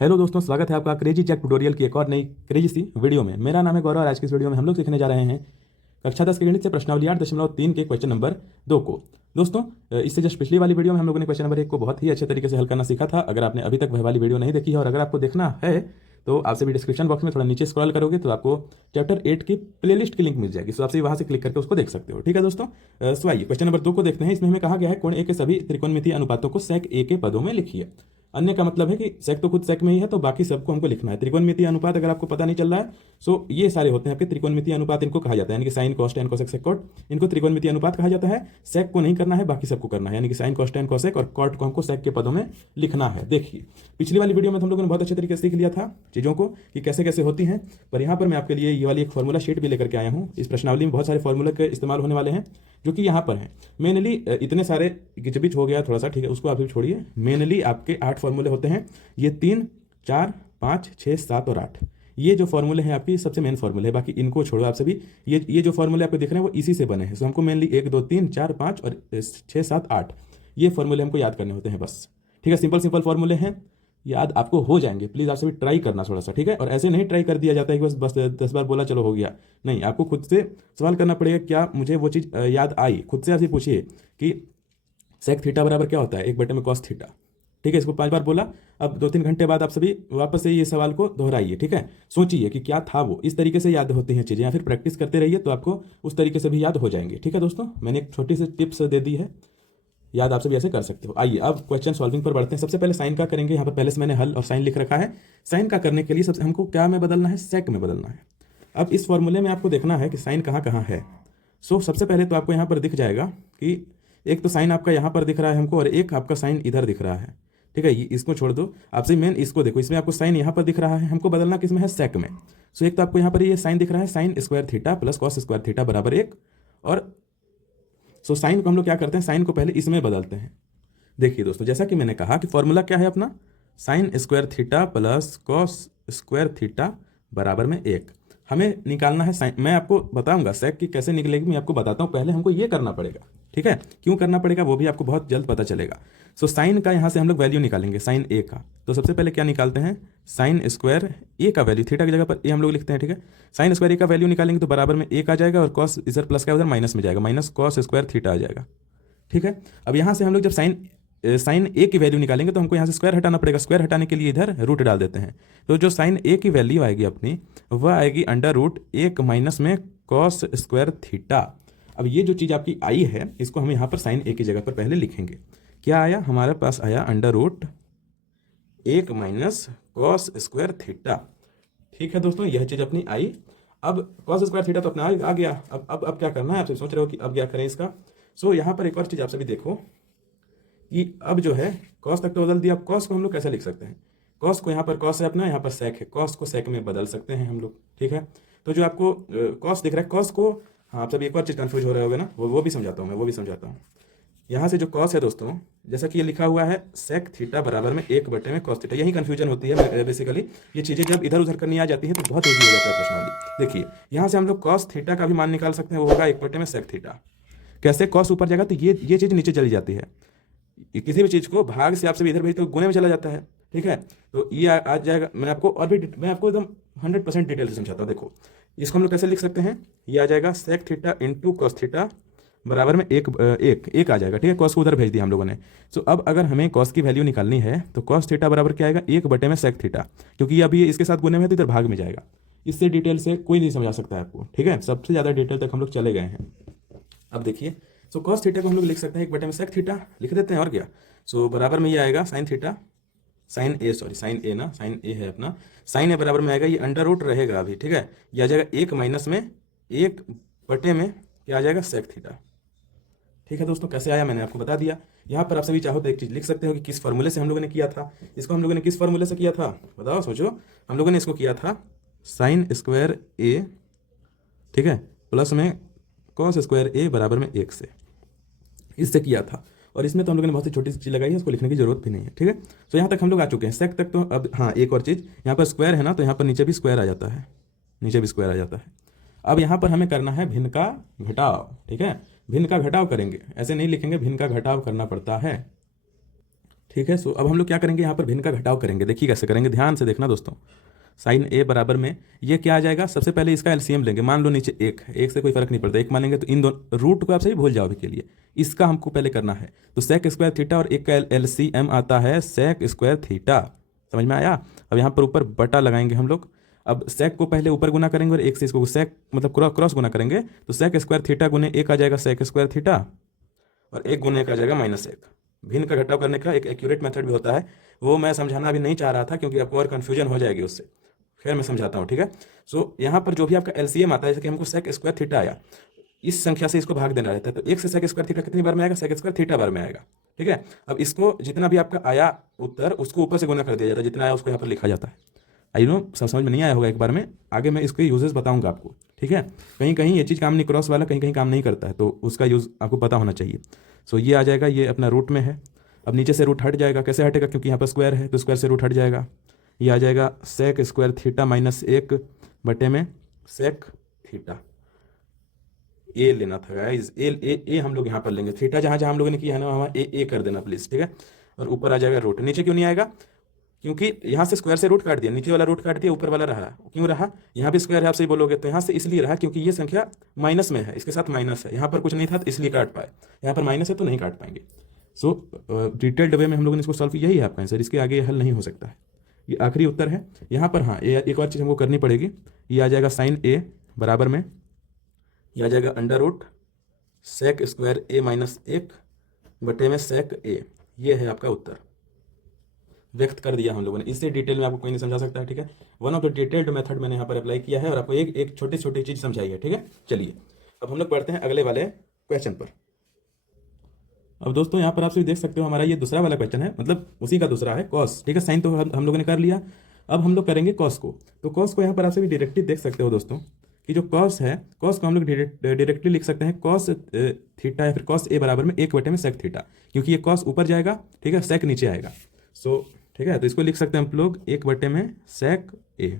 Hello दोस्तों, स्वागत है आपका क्रेजी चैट ट्यूटोरियल की एक और नई क्रेजी सी वीडियो में। मेरा नाम है गौरव और आज की इस वीडियो में हम लोग सीखने जा रहे हैं कक्षा 10 के गणित से प्रश्नावली 8.3 के क्वेश्चन नंबर 2 को। दोस्तों, इससे जस्ट पिछली वाली वीडियो में हम लोगों ने क्वेश्चन नंबर 1 को बहुत ही अच्छे तरीके से हल करना सीखा था। अगर आपने अभी तक वह वाली वीडियो नहीं देखी है और अगर आपको देखना है तो आपसे भी डिस्क्रिप्शन बॉक्स में थोड़ा नीचे स्क्रॉल करोगे तो आपको चैप्टर 8 की प्लेलिस्ट की लिंक मिल जाएगी। सो आपसे वहां से क्लिक करके उसको देख सकते हो। ठीक है दोस्तों, सो आइए क्वेश्चन नंबर 2 को देखते हैं। इसमें हमें कहा गया है कोण ए के सभी त्रिकोणमितीय अनुपातों को सेक ए के पदों में लिखिए। अन्य का मतलब है कि सेक तो खुद सेक में ही है तो बाकी सबको हमको लिखना है। त्रिकोणमितीय अनुपात अगर आपको पता नहीं चल रहा है सो ये सारे होते हैं आपके त्रिकोणमितीय अनुपात, इनको कहा जाता है, यानी कि sine cos tan cosec sec cot, इनको त्रिकोणमितीय अनुपात कहा जाता है। सेक को नहीं करना है, बाकी सबको करना है, यानी कि साइन कॉस टेन कोसेक और कॉट को हमको सेक के पदों में लिखना है। देखिए, पिछली वाली वीडियो में हम लोगों ने बहुत अच्छे तरीके से सीख लिया था चीज़ों को कि कैसे कैसे होती हैं, पर यहाँ पर मैं आपके लिए ये वाली एक फॉर्मूला शीट भी लेकर के आया हूँ। इस प्रश्नावली में बहुत सारे फॉर्मूले के इस्तेमाल होने वाले हैं जो कि यहाँ पर हैं। मेनली इतने सारे गिचबिच हो गया थोड़ा सा, ठीक है, उसको आप भी छोड़िए। मेनली आपके 8 फॉर्मूले होते हैं, ये 3, 4, 5, 6, 7 और 8। ये जो फॉर्मूले हैं आपकी सबसे मेन फॉर्मूले है, बाकी इनको छोड़ो आप सभी। ये जो फॉर्मूले आपको दिख रहे हैं वो इसी से बने हैं। सो हमको मेनली 1, 2, 3, 4, 5 और 6, 7, 8 ये फॉर्मूले हमको याद करने होते हैं बस। ठीक है, सिंपल सिंपल फॉर्मूले हैं, याद आपको हो जाएंगे। प्लीज़ आपसे भी ट्राई करना थोड़ा सा, ठीक है। और ऐसे नहीं ट्राई कर दिया जाता है कि बस बस 10 बार बोला चलो हो गया, नहीं, आपको खुद से सवाल करना पड़ेगा क्या मुझे वो चीज़ याद आई। खुद से आपसे पूछिए कि सेक थीटा बराबर क्या होता है, 1/में कॉस थीटा। ठीक है, इसको 5 बार बोला। अब 2-3 घंटे बाद आप सभी वापस से ये सवाल को दोहराइए, ठीक है। सोचिए कि क्या था वो, इस तरीके से याद होती हैं चीज़ें, या फिर प्रैक्टिस करते रहिए तो आपको उस तरीके से भी याद हो जाएंगे। ठीक है दोस्तों, मैंने एक छोटी सी टिप्स दे दी है, याद आप सभी ऐसे कर सकते हो। आइए अब क्वेश्चन सॉल्विंग पर बढ़ते हैं। सबसे पहले साइन का करेंगे। यहाँ पर पहले से मैंने हल और साइन लिख रखा है। साइन का करने के लिए सबसे हमको क्या में बदलना है, सेक में बदलना है। अब इस फॉर्मूले में आपको देखना है कि साइन कहाँ कहाँ है। सो सबसे पहले तो आपको यहाँ पर दिख जाएगा कि एक तो साइन आपका यहाँ पर दिख रहा है हमको और एक आपका साइन इधर दिख रहा है। ठीक है, इसको छोड़ दो, आपसे मेन इसको देखो। इसमें आपको साइन यहाँ पर दिख रहा है, हमको बदलना किस में है, सेक में। सो एक तो आपको यहाँ पर ये साइन दिख रहा है, sine square theta plus cos square theta बराबर 1। और सो साइन को हम लोग क्या करते हैं, साइन को पहले इसमें बदलते हैं। देखिए दोस्तों, जैसा कि मैंने कहा कि फॉर्मूला क्या है अपना, sine square theta plus cos square theta बराबर में 1। हमें निकालना है साइन। मैं आपको बताऊंगा सेक की कैसे निकलेगी, मैं आपको बताता हूँ। पहले हमको ये करना पड़ेगा, ठीक है। क्यों करना पड़ेगा वो भी आपको बहुत जल्द पता चलेगा। सो साइन का यहाँ से हम लोग वैल्यू निकालेंगे, साइन ए का। तो सबसे पहले क्या निकालते हैं, साइन स्क्वायर ए का वैल्यू, थीटा की जगह पर ए हम लोग लिखते हैं, ठीक है। साइन स्क्वायर ए का वैल्यू निकालेंगे तो बराबर में 1 आ जाएगा और कॉस इधर प्लस का उधर माइनस में जाएगा, माइनस कॉस स्क्वायर थीटा आ जाएगा। ठीक है, अब यहाँ से हम लोग जब साइन ए की वैल्यू निकालेंगे तो हमको यहाँ से स्क्वायर हटाना पड़ेगा। स्क्वायर हटाने के लिए इधर रूट डाल देते हैं। तो जो साइन ए की वैल्यू आएगी अपनी, वह आएगी अंडर रूट 1 माइनस में कॉस स्क्वायर थीटा। अब ये जो चीज़ आपकी आई है इसको हम यहाँ पर साइन ए की जगह पर पहले लिखेंगे। क्या आया हमारे पास, आया under root 1 minus cos square theta. ठीक है दोस्तों, यह चीज़ अपनी आई। अब कॉस स्क्वायर थीटा तो अपना आ गया। अब क्या करना है, आप सोच रहे हो कि अब क्या करें इसका। सो यहाँ पर एक और चीज़ आप सभी देखो कि अब जो है कॉस तक तो बदल दिया। अब कॉस को हम लोग कैसे लिख सकते हैं, कॉस को यहाँ पर कॉस है अपना, यहाँ पर सेक है, कॉस को सेक में बदल सकते हैं हम लोग। ठीक है, तो जो आपको कॉस दिख रहा है, कॉस को, हाँ आप सभी एक और चीज़ कन्फ्यूज हो रहे होगे ना, वो भी समझाता हूँ मैं, वो भी समझाता हूँ। यहाँ से जो कॉस है दोस्तों, जैसा कि ये लिखा हुआ है सेक थीटा बराबर में 1/में कॉस थीटा, यही कन्फ्यूजन होती है बेसिकली। ये चीज़ें जब इधर उधर करनी आ जाती है तो बहुत ईजी हो जाता है प्रश्नावली। देखिए, यहाँ से हम लोग कॉस थीटा का भी मान निकाल सकते हैं, वो होगा 1/में सेक थीटा। कैसे, कॉस ऊपर जाएगा तो ये चीज़ नीचे चली जाती है। किसी भी चीज़ को भाग से आपसे इधर भेज तो गुणे में चला जाता है। ठीक है, तो ये आ जाएगा। मैं आपको एकदम 100% डिटेल से समझाता हूँ। देखो, इसको हम लोग कैसे लिख सकते हैं, ये आ जाएगा sec theta into cos theta बराबर में एक आ जाएगा। ठीक है, कॉस को उधर भेज दिया हम लोगों ने। सो अब अगर हमें कॉस की वैल्यू निकालनी है तो कॉस थीटा बराबर क्या आएगा, 1/में सेक थीटा, क्योंकि ये अभी इसके साथ गुणे में है तो इधर भाग में जाएगा। इससे डिटेल से कोई नहीं समझा सकता है आपको। ठीक है, सबसे ज़्यादा डिटेल तक हम लोग चले गए हैं। अब देखिए, सो कॉस थीटा को हम लोग लिख सकते हैं 1/में सेक थीटा, लिख देते हैं और क्या। सो बराबर में ये आएगा साइन थीटा, साइन ए ना, साइन ए है अपना, साइन ए बराबर में आएगा, ये अंडर रूट रहेगा अभी। ठीक है, ये आ जाएगा 1 माइनस में 1/में क्या आ जाएगा, सेक थीटा। ठीक है दोस्तों, कैसे आया मैंने आपको बता दिया। यहाँ पर आप सभी चाहो तो एक चीज़ लिख सकते हो कि किस फॉर्मूले से हम लोगों ने किया था। इसको हम लोगों ने किस फॉर्मूले से किया था, बताओ, सोचो। हम लोगों ने इसको किया था साइन स्क्वायर ए, ठीक है, प्लस में कॉस स्क्वायर ए बराबर में 1 से, इससे किया था। और इसमें तो हम लोगों ने बहुत सी छोटी सी चीज़ लगाई है, उसको लिखने की जरूरत भी नहीं है। ठीक है, तो यहाँ तक हम लोग आ चुके हैं, सेक तक तो। अब हाँ, एक और चीज़, यहाँ पर स्क्वायर है ना, तो यहाँ पर नीचे भी स्क्वायर आ जाता है, नीचे भी स्क्वायर आ जाता है। अब यहाँ पर हमें करना है भिन्न का घटाव। ठीक है, भिन्न का घटाव करेंगे, ऐसे नहीं लिखेंगे, भिन्न का घटाव करना पड़ता है। ठीक है। सो अब हम लोग क्या करेंगे, यहाँ पर भिन्न का घटाव करेंगे। देखिए कैसे करेंगे, ध्यान से देखना दोस्तों। साइन ए बराबर में ये क्या आ जाएगा, सबसे पहले इसका एलसीएम लेंगे। मान लो नीचे एक है, एक से कोई फर्क नहीं पड़ता, एक मानेंगे तो इन दोनों रूट को आप सही भूल जाओ अभी के लिए। इसका हमको पहले करना है, तो सेक स्क्वायर थीटा और एक का एलसीएम आता है सेक स्क्वायर थीटा। समझ में आया। अब यहाँ पर ऊपर बटा लगाएंगे हम लोग। अब सेक को पहले ऊपर गुना करेंगे और एक से इसको सेक मतलब क्रॉस गुना करेंगे, तो सेक स्क्वायर थीटा गुने एक आ जाएगा सेक स्क्वायर थीटा, और एक गुने एक आ जाएगा माइनस एक। भिन्न का घटाव करने का एक एक्यूरेट मेथड भी होता है, वो मैं समझाना अभी नहीं चाह रहा था क्योंकि आपको और कन्फ्यूजन हो जाएगी उससे। खैर मैं समझाता हूँ, ठीक है। सो यहाँ पर जो भी आपका एलसीएम आता है, जैसे कि हमको सेक स्क्वायर थीटा आया, इस संख्या से इसको भाग देना रहता है, तो एक से सेक स्क्वायर थीटा कितनी बार में आएगा, सेक स्क्वायर थीटा बार में आएगा। ठीक है। अब इसको जितना भी आपका आया उत्तर, उसको ऊपर से गुना कर दिया जाता है, जितना आया उसको यहाँ पर लिखा जाता है। आई नो सब समझ में नहीं आया होगा एक बार में, आगे मैं इसके यूजेस बताऊंगा आपको। ठीक है। कहीं कहीं ये चीज़ काम नहीं, क्रॉस वाला कहीं कहीं काम नहीं करता है, तो उसका यूज़ आपको पता होना चाहिए। सो ये आ जाएगा, ये अपना रूट में है। अब नीचे से रूट हट जाएगा, कैसे हटेगा, क्योंकि यहाँ पर स्क्वायर है तो स्क्वायर से रूट हट जाएगा। ये आ जाएगा सेक स्क्वायर थीटा माइनस एक बटे में सेक थीटा। ए लेना था गाइस, ए हम लोग यहाँ पर लेंगे। थीटा जहाँ जहाँ हम लोगों ने किया है ना, वहाँ ए कर देना प्लीज। ठीक है। और ऊपर आ जाएगा रूट। नीचे क्यों नहीं आएगा, क्योंकि यहाँ से स्क्वायर से रूट काट दिया, नीचे वाला रूट काट दिया, ऊपर वाला रहा। क्यों रहा, यहाँ भी स्क्वायर है आप सही बोलोगे, तो यहाँ से इसलिए रहा क्योंकि ये संख्या माइनस में है, इसके साथ माइनस है। यहाँ पर कुछ नहीं था तो इसलिए काट पाए, यहाँ पर माइनस है तो नहीं काट पाएंगे। सो डिटेल्ड वे में हम लोगों ने इसको सॉल्व किया, यही है आपका आंसर, इसके आगे ये हल नहीं हो सकता है। ये आखिरी उत्तर है। यहाँ पर हाँ एक और चीज़ हमको करनी पड़ेगी, ये आ जाएगा साइन ए बराबर में, ये आ जाएगा अंडर रूट सेक स्क्वायर ए माइनस एक बटे में सेक ए। ये है आपका उत्तर, व्यक्त कर दिया हम लोगों ने। इससे डिटेल में आपको कोई नहीं समझा सकता है। ठीक है। One of the detailed method मैंने यहाँ पर अप्लाई किया है और आपको एक एक छोटी छोटी चीज़ समझाई है। ठीक है। चलिए अब हम लोग बढ़ते हैं अगले वाले क्वेश्चन पर। अब दोस्तों यहाँ पर आप सभी देख सकते हो, हमारा ये दूसरा वाला क्वेश्चन है, मतलब उसी का दूसरा है कॉस। ठीक है। साइन तो हम लोगों ने कर लिया, अब हम लोग करेंगे कॉस को। तो कॉस को यहाँ पर आप सभी डायरेक्टली देख सकते हो दोस्तों कि जो कॉस है, कॉस को हम लोग डायरेक्टली लिख सकते हैं कॉस थीटा या फिर कॉस ए बराबर में एक बटे में सेक थीटा, क्योंकि ये कॉस ऊपर जाएगा, ठीक है, सेक नीचे आएगा। सो ठीक है, तो इसको लिख सकते हैं हम लोग एक बटे में सेक ए।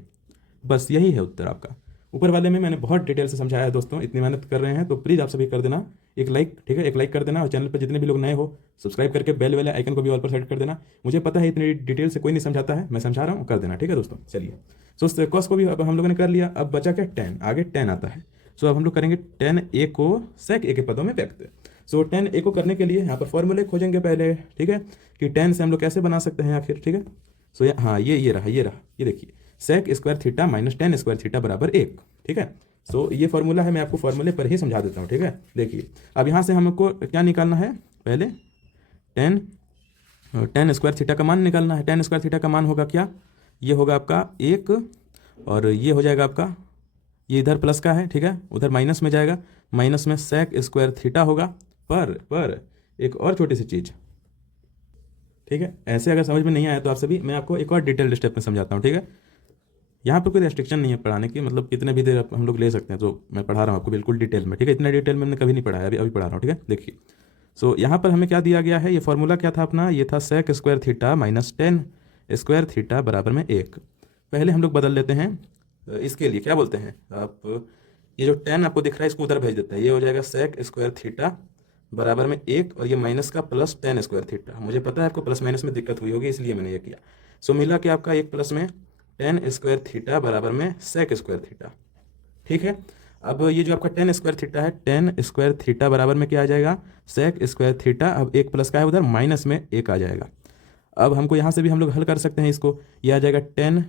बस यही है उत्तर आपका। ऊपर वाले में मैंने बहुत डिटेल से समझाया है दोस्तों, इतनी मेहनत कर रहे हैं तो प्लीज़ आप सभी कर देना एक लाइक। ठीक है, एक लाइक कर देना, और चैनल पर जितने भी लोग नए हो सब्सक्राइब करके बेल वाले आइकन को भी ऑल पर सेट कर देना। मुझे पता है इतनी डिटेल से कोई नहीं समझाता है, मैं समझा रहा हूँ, कर देना। ठीक है दोस्तों। चलिए सो कॉस को भी अब हम लोगों ने कर लिया, अब बचा क्या, टेन। आगे टेन आता है। सो अब हम लोग करेंगे टेन ए को सेक ए के पदों में व्यक्त। सो टेन ए को करने के लिए यहाँ पर फॉर्मूले खोजेंगे पहले। ठीक है, कि टेन से हम लोग कैसे बना सकते हैं आखिर। ठीक है। सो हाँ ये रहा, ये देखिए sec square theta minus tan square theta बराबर एक। ठीक है। सो ये फॉर्मूला है, मैं आपको फॉर्मूले पर ही समझा देता हूँ। ठीक है। देखिए अब यहाँ से हमको क्या निकालना है, पहले टेन स्क्वायर थीटा का मान निकालना है। टेन स्क्वायर थीटा का मान होगा क्या, ये होगा आपका एक, और ये हो जाएगा आपका, ये इधर प्लस का है, ठीक है, उधर माइनस में जाएगा, माइनस में सेक स्क्वायर थीटा होगा। पर एक और छोटी सी चीज़, ठीक है, ऐसे अगर समझ में नहीं आया तो आप सभी, मैं आपको एक और डिटेल्ड स्टेप में समझाता हूँ। ठीक है। यहाँ पर कोई रेस्ट्रिक्शन नहीं है पढ़ाने की, मतलब कितने भी देर हम लोग ले सकते हैं, तो मैं पढ़ा रहा हूँ आपको बिल्कुल डिटेल में। ठीक है। इतना डिटेल में मैंने कभी नहीं पढ़ाया, अभी पढ़ा रहा हूँ। ठीक है। देखिए सो यहाँ पर हमें क्या दिया गया है, ये फॉर्मूला क्या था अपना, ये था sec square theta minus tan square theta बराबर में एक। पहले हम लोग बदल लेते हैं, इसके लिए क्या बोलते हैं आप, ये जो टेन आपको दिख रहा है इसको उधर भेज देते हैं, ये हो जाएगा सेक स्क्वायर थीटा बराबर में एक, और ये माइनस का प्लस टेन स्क्वायर थीटा। मुझे पता है आपको प्लस माइनस में दिक्कत हुई होगी, इसलिए मैंने ये किया। सो मिला कि आपका एक प्लस में टेन स्क्वायर थीटा बराबर में सेक स्क्वायर थीटा। ठीक है। अब ये जो आपका टेन स्क्वायर थीटा है, टेन स्क्वायर थीटा बराबर में क्या आ जाएगा, सेक स्क्वायर थीटा। अब एक प्लस का है उधर, माइनस में एक आ जाएगा। अब हमको यहाँ से भी हम लोग हल कर सकते हैं इसको, ये आ जाएगा टेन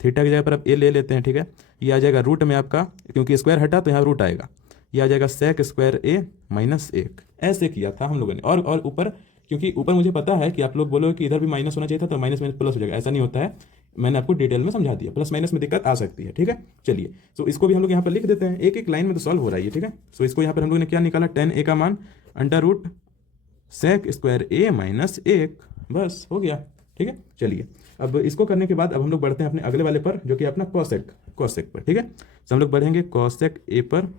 थीटा की जगह पर अब ए ले लेते हैं। ठीक है। ये आ जाएगा रूट में आपका, क्योंकि स्क्वायर हटा तो यहाँ रूट आएगा, ये आ जाएगा सेक स्क्वायर ए माइनस एक। ऐसे किया था हम लोगों ने, और ऊपर, क्योंकि ऊपर मुझे पता है कि आप लोग बोलोगे कि इधर भी माइनस होना चाहिए था, तो माइनस माइनस प्लस हो जाएगा, ऐसा नहीं होता है। मैंने आपको डिटेल में समझा दिया, प्लस माइनस में दिक्कत आ सकती है। ठीक है। चलिए सो इसको भी हम लोग यहाँ पर लिख देते हैं, एक एक लाइन में तो सॉल्व हो रहा है ये। ठीक है। सो इसको यहाँ पर हम लोग ने क्या निकाला, टेन ए का मान अंडर रूट सेक स्क्वायर ए माइनस एक, बस हो गया। ठीक है। चलिए अब इसको करने के बाद अब हम लोग बढ़ते हैं अपने अगले वाले पर, जो कि अपना कॉसेक पर। ठीक है। तो हम लोग बढ़ेंगे कॉसेक ए पर।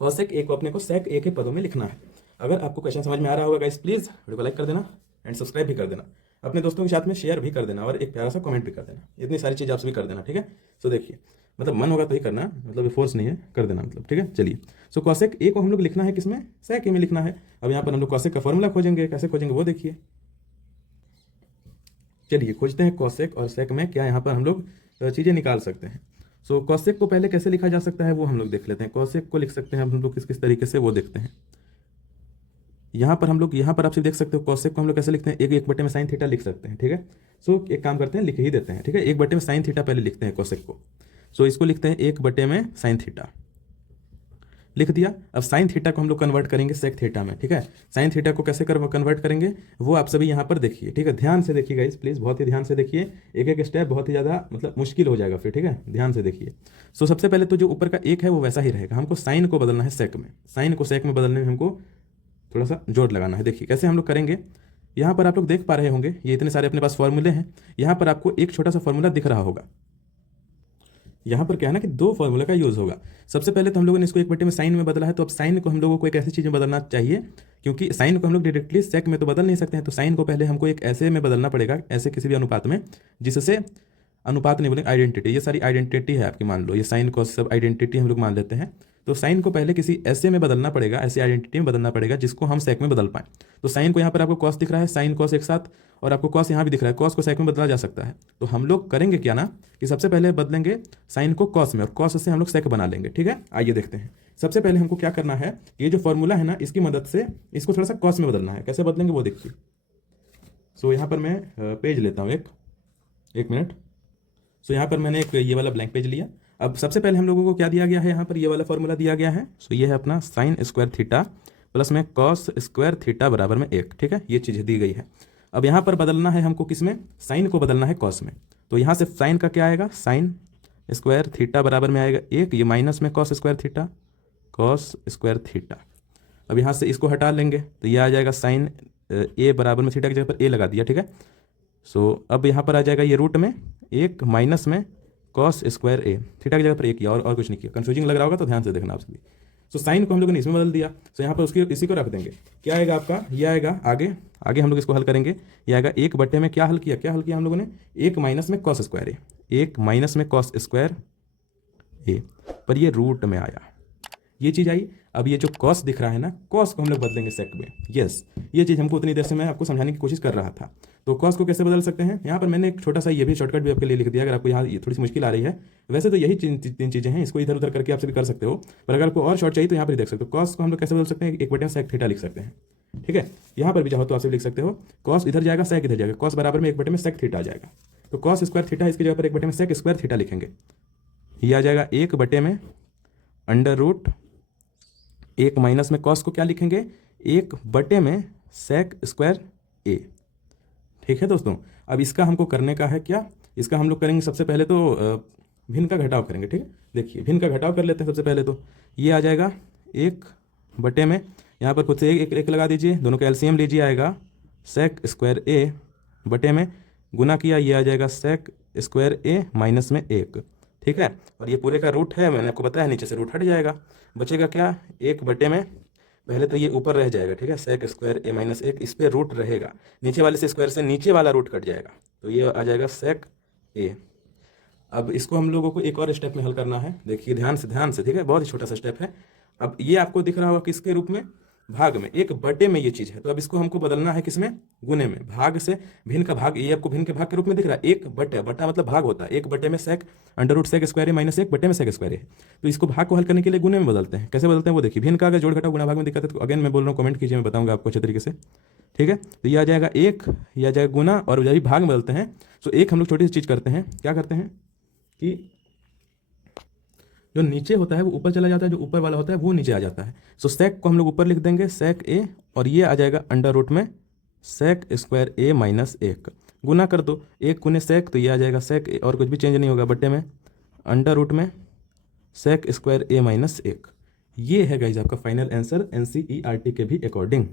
कॉसेक ए को अपने को सेक ए के पदों में लिखना है। अगर आपको क्वेश्चन समझ में आ रहा होगा गाइस, प्लीज वीडियो को लाइक कर देना एंड सब्सक्राइब भी कर देना, अपने दोस्तों के साथ में शेयर भी कर देना, और एक प्यारा सा कमेंट भी कर देना। इतनी सारी चीज़ आप सभी कर देना। ठीक है। सो देखिए, मतलब मन होगा तो ही करना, मतलब फोर्स नहीं है, कर देना मतलब। ठीक है। चलिए सो कॉसेक ए को हम लोग लिखना है किसमें, सेक ए में लिखना है। अब यहाँ पर हम लोग कॉसेक का फॉर्मूला खोजेंगे, कैसे खोजेंगे वो देखिए। चलिए खोजते हैं कॉसेक और सेक में क्या यहाँ पर हम लोग चीज़ें निकाल सकते हैं। सो कॉसेक को पहले कैसे लिखा जा सकता है वो हम लोग देख लेते हैं। कॉसेक को लिख सकते हैं हम लोग किस किस तरीके से वो देखते हैं। यहाँ पर हम लोग यहाँ पर आप सिर्फ देख सकते हो कॉसेक को हम लोग कैसे लिखते हैं, एक एक बटे में साइन थीटा लिख सकते हैं। ठीक है, सो एक काम करते हैं लिख ही देते हैं। ठीक है, एक बटे में साइन थीटा पहले लिखते हैं कॉसेक को। सो इसको लिखते हैं एक बटे में साइन थीटा, लिख दिया। अब साइन थीटा को हम लोग कन्वर्ट करेंगे सेक थीटा में। ठीक है, साइन थीटा को कैसे कन्वर्ट करेंगे वो आप सभी यहाँ पर देखिए। ठीक है, ध्यान से देखिएगा इस प्लीज़, बहुत ही ध्यान से देखिए, एक एक स्टेप बहुत ही ज़्यादा मतलब मुश्किल हो जाएगा फिर। ठीक है, ध्यान से देखिए। सो सबसे पहले तो जो ऊपर का एक है वो वैसा ही रहेगा, हमको साइन को बदलना है सेक में। साइन को सेक में बदलने में हमको थोड़ा सा जोर लगाना है। देखिए कैसे हम लोग करेंगे। यहाँ पर आप लोग देख पा रहे होंगे ये इतने सारे अपने पास फॉर्मूले हैं। यहाँ पर आपको एक छोटा सा फॉर्मूला दिख रहा होगा। यहाँ पर क्या है ना कि दो फॉर्मूला का यूज़ होगा। सबसे पहले तो हम लोगों ने इसको एक बटे में साइन में बदला है, तो अब साइन को हम लोगों को एक ऐसी चीज़ में बदलना चाहिए, क्योंकि साइन को हम लोग डायरेक्टली सेक में तो बदल नहीं सकते हैं। तो साइन को पहले हमको एक ऐसे में बदलना पड़ेगा, ऐसे किसी भी अनुपात में, जिससे अनुपात नहीं बोलेंगे, आइडेंटिटी, ये सारी आइडेंटिटी है आपकी, मान लो ये साइन कॉस सब आइडेंटिटी हम लोग मान लेते हैं। तो साइन को पहले किसी ऐसे में बदलना पड़ेगा, ऐसी आइडेंटिटी में बदलना पड़ेगा जिसको हम सेक में बदल पाएं। तो साइन को यहाँ पर आपको कॉस दिख रहा है, साइन कॉस एक साथ, और आपको कॉस यहाँ भी दिख रहा है, कॉस को सेक में बदला जा सकता है। तो हम लोग करेंगे क्या ना कि सबसे पहले बदलेंगे साइन को कॉस में, और कॉस से हम लोग सेक बना लेंगे। ठीक है, आइए देखते हैं। सबसे पहले हमको क्या करना है, ये जो फॉर्मूला है ना इसकी मदद से इसको थोड़ा सा कॉस में बदलना है। कैसे बदलेंगे वो देखिए। सो यहाँ पर मैं पेज लेता हूँ एक मिनट। सो यहाँ पर मैंने एक ये वाला ब्लैंक पेज लिया। अब सबसे पहले हम लोगों को क्या दिया गया है, यहाँ पर ये वाला फॉर्मूला दिया गया है। सो ये है अपना साइन स्क्वायर थीटा प्लस में कॉस स्क्वायर थीटा बराबर में 1। ठीक है, ये चीज़ दी गई है। अब यहाँ पर बदलना है हमको किस में, साइन को बदलना है कॉस में। तो यहाँ से साइन का क्या आएगा, साइन स्क्वायर थीटा बराबर में आएगा 1, ये माइनस में cos square theta, cos square theta. अब यहाँ से इसको हटा लेंगे तो ये आ जाएगा साइन ए बराबर में थीटा की जगह पर ए लगा दिया। ठीक है, सो अब यहाँ पर आ जाएगा ये रूट में 1 माइनस में कॉस स्क्वायर ए, थीटा की जगह पर 1 किया और कुछ नहीं किया। कंफ्यूजिंग लग रहा होगा तो ध्यान से देखना आप सभी। सो साइन को हम लोगों ने इसमें बदल दिया। सो यहाँ पर उसकी इसी को रख देंगे। क्या आएगा आपका, ये आएगा आगे आगे हम लोग इसको हल करेंगे। ये आएगा 1 बटे में क्या हल किया हम लोगों ने, 1 माइनस में कॉस स्क्वायर ए, 1 माइनस में कॉस स्क्वायर ए, पर ये रूट में आया, ये चीज़ आई। अब ये जो कॉस दिख रहा है ना, कॉस को हम लोग बदलेंगे सेक में। यस, ये चीज़ हमको उतनी देर से मैं आपको समझाने की कोशिश कर रहा था। तो कॉस को कैसे बदल सकते हैं, यहाँ पर मैंने एक छोटा सा ये भी शॉर्टकट भी आपके लिए लिख दिया, अगर आपको यहाँ ये थोड़ी सी मुश्किल आ रही है। वैसे तो यही तीन चीज़ें हैं, इसको इधर उधर करके आप सभी कर सकते हो, पर अगर आपको और शॉर्ट चाहिए तो यहाँ पर देख सकते हो। कॉस को हम लोग कैसे बदल सकते हैं, एक बटे में सेक थीटा लिख सकते हैं। ठीक है, यहाँ पर भी चाहो तो आप सभी लिख सकते हो, कॉस इधर जाएगा सेक इधर जाएगा, कॉस बराबर में एक बटे में सेक थीटा आ जाएगा। तो कॉस स्क्वायर थीटा इसकी जगह पर एक बटे में सेक स्क्वायर थीटा लिखेंगे। ये आ जाएगा 1 बटे में अंडर रूट 1 माइनस में कॉस को क्या लिखेंगे, 1 बटे में सेक स्क्वायर ए। ठीक है दोस्तों, अब इसका हमको करने का है क्या, इसका हम लोग करेंगे सबसे पहले तो भिन्न का घटाव करेंगे। ठीक है, देखिए भिन्न का घटाव कर लेते हैं सबसे पहले। तो ये आ जाएगा 1 बटे में, यहाँ पर खुद से एक लगा दीजिए, दोनों का एलसीएम लीजिए, आएगा सेक स्क्वायर ए बटे में गुना किया, ये आ जाएगा सेक स्क्वायर ए माइनस में 1। ठीक है, और ये पूरे का रूट है, मैंने आपको बताया नीचे से रूट हट जाएगा, बचेगा क्या, 1 बटे में, पहले तो ये ऊपर रह जाएगा। ठीक है, सेक स्क्वायर ए माइनस 1, इस पर रूट रहेगा, नीचे वाले से स्क्वायर से नीचे वाला रूट कट जाएगा, तो ये आ जाएगा सेक ए। अब इसको हम लोगों को एक और स्टेप में हल करना है, देखिए ध्यान से। ठीक है, बहुत ही छोटा सा स्टेप है। अब ये आपको दिख रहा होगा किसके रूप में, भाग में, 1 बटे में ये चीज़ है। तो अब इसको हमको बदलना है किसमें, गुने में। भाग से भिन्न का भाग, ये आपको भिन्न के भाग के रूप में दिख रहा है, 1 बटे, बटा मतलब भाग होता है, 1 बटे में सेक अंडर रूट सेक स्क्वायर ए माइनस 1 बटे में सेक स्क्वायर ए। तो इसको भाग को हल करने के लिए गुने में बदलते हैं। कैसे बदलते हैं वो देखिए, भिन्न का अगर जोड़ घटाव गुणा भाग में दिक्कत है तो अगेन मैं बोल रहा हूँ, कमेंट कीजिए, मैं बताऊंगा आपको अच्छे तरीके से। ठीक है, तो ये आ जाएगा 1, ये आ जाएगा गुना, और जब भाग में बदलते हैं तो एक हम लोग छोटी सी चीज़ करते हैं, क्या करते हैं कि जो नीचे होता है वो ऊपर चला जाता है, जो ऊपर वाला होता है वो नीचे आ जाता है। सो सेक को हम लोग ऊपर लिख देंगे सेक ए, और ये आ जाएगा अंडर रूट में सेक स्क्वायर ए माइनस 1, गुना कर दो 1 गुने सेक, तो ये आ जाएगा सेक ए, और कुछ भी चेंज नहीं होगा, बटे में अंडर रूट में सेक स्क्वायर ए माइनस 1। ये है गाइज आपका फाइनल आंसर एनसीईआरटी के भी अकॉर्डिंग।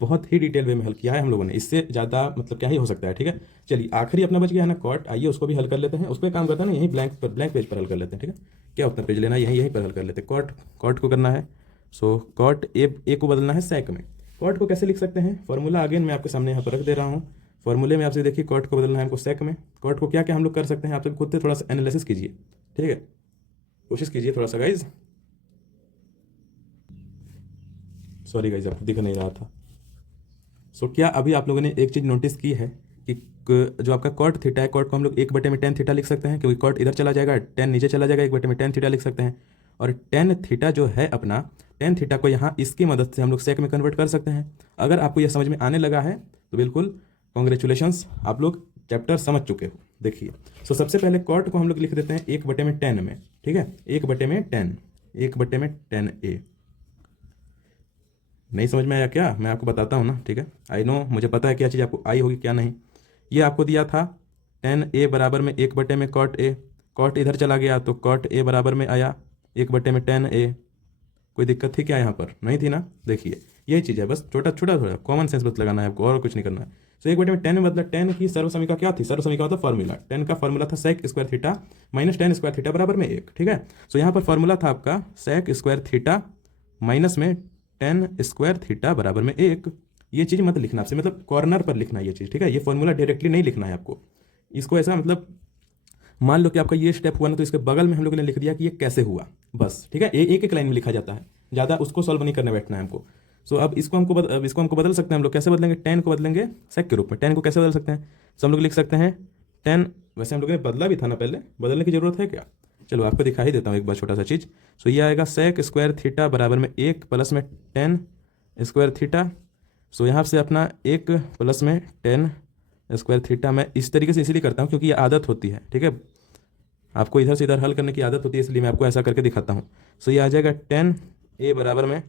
बहुत ही डिटेल वे में हल किया है हम लोगों ने, इससे ज़्यादा मतलब क्या ही हो सकता है। ठीक है, चलिए आखिरी अपना बच गया है ना कॉट, आइए उसको भी हल कर लेते हैं। उस पर काम करता है ना, यहीं ब्लैंक पेज पर हल कर लेते हैं। ठीक है, क्या उतना पेज लेना है, यहीं पर हल कर लेते हैं। कॉट को करना है, सो कॉट ए को बदलना है सेक में। कॉट को कैसे लिख सकते हैं, फॉर्मूला अगेन मैं आपके सामने यहाँ पर रख दे रहा हूँ। फॉर्मूले में आपसे देखिए, कॉट को बदलना है हमको सेक में। कॉट को क्या क्या हम लोग कर सकते हैं, आप सब खुद से थोड़ा सा एनालिसिस कीजिए। ठीक है, कोशिश कीजिए थोड़ा सा गाइज। सॉरी गाइज, आपको दिख नहीं रहा था। सो क्या अभी आप लोगों ने एक चीज़ नोटिस की है कि जो आपका कॉट थीटा है, कॉट को हम लोग 1/tan थीटा लिख सकते हैं, क्योंकि कॉट इधर चला जाएगा, tan नीचे चला जाएगा, 1/tan थीटा लिख सकते हैं। और tan थीटा जो है अपना, tan थीटा को यहाँ इसकी मदद से हम लोग सेक में कन्वर्ट कर सकते हैं। अगर आपको यह समझ में आने लगा है तो बिल्कुल कॉन्ग्रेचुलेशंस, आप लोग चैप्टर समझ चुके हो। देखिए, सो सबसे पहले कॉट को हम लोग लिख देते हैं 1/tan में, ठीक है, 1/tan A। नहीं समझ में आया क्या? मैं आपको बताता हूँ ना, ठीक है। आई नो, मुझे पता है क्या चीज़ आपको आई होगी क्या नहीं। ये आपको दिया था tan A बराबर में 1/में cot A, cot इधर चला गया तो cot A बराबर में आया 1/tan A। कोई दिक्कत थी क्या यहाँ पर? नहीं थी ना। देखिए यही चीज़ है, बस छोटा छोटा थोड़ा कॉमन सेंस बस लगाना है आपको, और कुछ नहीं करना है। सो 1/tan में बदला, tan की सर्वसमीका क्या थी? सर्वसमीका होता फार्मूला, tan का फार्मूला था sec square theta minus tan square theta बराबर में 1, ठीक है। सो यहाँ पर फार्मूला था आपका sec स्क्वायर थीटा माइनस में tan स्क्वायर थीटा बराबर में 1। ये चीज़ मत लिखना आपसे, मतलब कॉर्नर पर लिखना है ये चीज़, ठीक है। ये फॉर्मूला डायरेक्टली नहीं लिखना है आपको, इसको ऐसा मतलब मान लो कि आपका ये स्टेप हुआ ना, तो इसके बगल में हम लोगों ने लिख दिया कि ये कैसे हुआ, बस, ठीक है। एक एक लाइन में लिखा जाता है, ज़्यादा उसको सॉल्व नहीं करने बैठना है हमको। सो अब इसको हमको बदल सकते हैं हम लोग। कैसे बदलेंगे? tan को बदलेंगे sec के रूप में। tan को कैसे बदल सकते हैं? सो हम लोग लिख सकते हैं tan, वैसे हम लोगों ने बदला भी था ना पहले, बदलने की जरूरत है क्या? चलो आपको दिखा ही देता हूँ एक बार छोटा सा चीज़। सो ये आएगा sec स्क्वायर थीटा बराबर में 1 प्लस में tan स्क्वायर थीटा। सो यहाँ से अपना 1 प्लस में tan स्क्वायर थीटा। मैं इस तरीके से इसलिए करता हूँ क्योंकि ये आदत होती है, ठीक है। आपको इधर से इधर हल करने की आदत होती है, इसलिए मैं आपको ऐसा करके दिखाता हूँ। सो ये आ जाएगा tan A बराबर में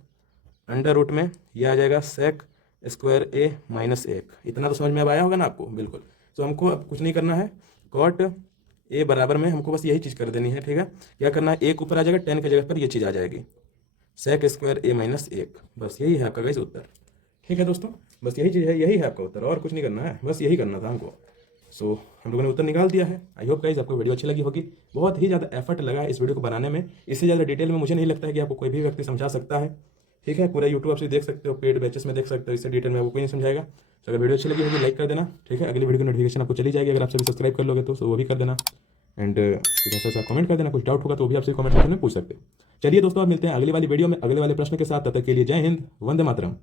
अंडर रूट में, ये आ जाएगा sec स्क्वायर A माइनस 1। इतना तो समझ में अब आया होगा ना आपको? बिल्कुल। सो हमको अब कुछ नहीं करना है, cot A बराबर में हमको बस यही चीज़ कर देनी है, ठीक है। क्या करना है? 1 ऊपर आ जाएगा, tan की जगह पर ये चीज़ आ जाएगी, sec स्क्वायर A माइनस 1। बस यही है आपका गाइस उत्तर, ठीक है दोस्तों। बस यही चीज़ है, यही है आपका उत्तर, और कुछ नहीं करना है, बस यही करना था हमको। सो हम लोगों ने उत्तर निकाल दिया है। आई होप गाइस आपको वीडियो अच्छी लगी होगी। बहुत ही ज़्यादा एफर्ट लगा है इस वीडियो को बनाने में, इससे ज़्यादा डिटेल में मुझे नहीं लगता है कि आपको कोई भी व्यक्ति समझा सकता है, ठीक है। पूरा यूट्यूब आप से देख सकते हो, पेड बैचेस में देख सकते हो, इससे डिटेल में आपको कोई नहीं समझाएगा। तो अगर वीडियो अच्छी लगी होगी लाइक कर देना, ठीक है। अगली वीडियो की नोटिफिकेशन आपको चली जाएगी, अगर आप सभी सब्सक्राइब कर लोगे तो वो भी कर देना। एंड कुछ ऐसा सा कमेंट कर देना, कुछ डाउट होगा तो वो भी आपसे कमेंट सेक्शन में पूछ सकते हो। चलिए दोस्तों, अब मिलते हैं अगली वाली वीडियो में अगले वाले प्रश्न के साथ। तब तक के लिए जय हिंद, वंदे मातरम।